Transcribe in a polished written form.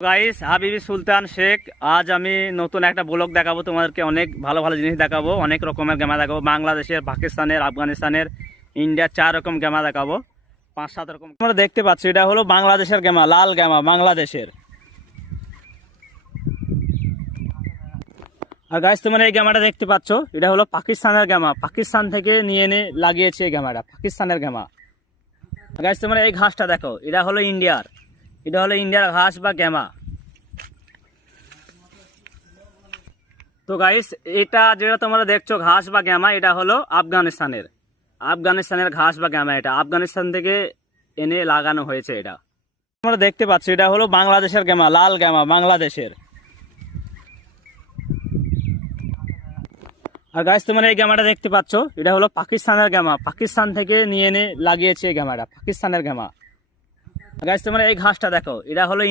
Guys, হাবিবি সুলতান শেখ। আজ আমি নতুন একটা ব্লগ দেখাবো তোমাদেরকে। অনেক ভালো ভালো জিনিস দেখাবো, অনেক রকমের গেমা দেখাবো। বাংলাদেশের, পাকিস্তানের, আফগানিস্তানের, ইন্ডিয়ার 4 রকম গেমা দেখাবো। 5-7 রকম তোমরা দেখতে পাচ্ছ। এটা হলো বাংলাদেশের গেমা, লাল গেমা বাংলাদেশের। আর গাইস, তোমরা এই গেমাটা দেখতে পাচ্ছ, এটা হলো পাকিস্তানের গেমা। পাকিস্তান থেকে নিয়ে এনে লাগিয়েছে এই গেমাটা, পাকিস্তানের গেমা। গাইস, তোমরা এই ঘাসটা দেখো, এটা হলো ইন্ডিয়ার। এটা হলো ইন্ডিয়ার ঘাস বা গেমা। তো গাইস, এটা যেটা তোমরা দেখছো ঘাস বা গ্যামা, এটা হলো আফগানিস্তানের। আফগানিস্তানের ঘাস বা গ্যামা, এটা আফগানিস্তান থেকে এনে লাগানো হয়েছে। এটা তোমরা দেখতে পাচ্ছ, এটা হলো বাংলাদেশের গ্যামা, লাল গ্যামা বাংলাদেশের। আর গাইস, তোমরা এই গ্যামাটা দেখতে পাচ্ছ, এটা হলো পাকিস্তানের গ্যামা। পাকিস্তান থেকে নিয়ে এনে লাগিয়েছে এই গ্যামাটা, পাকিস্তানের গ্যামা। গাইস, তোমরা এই ঘাসটা দেখো, এটা হলো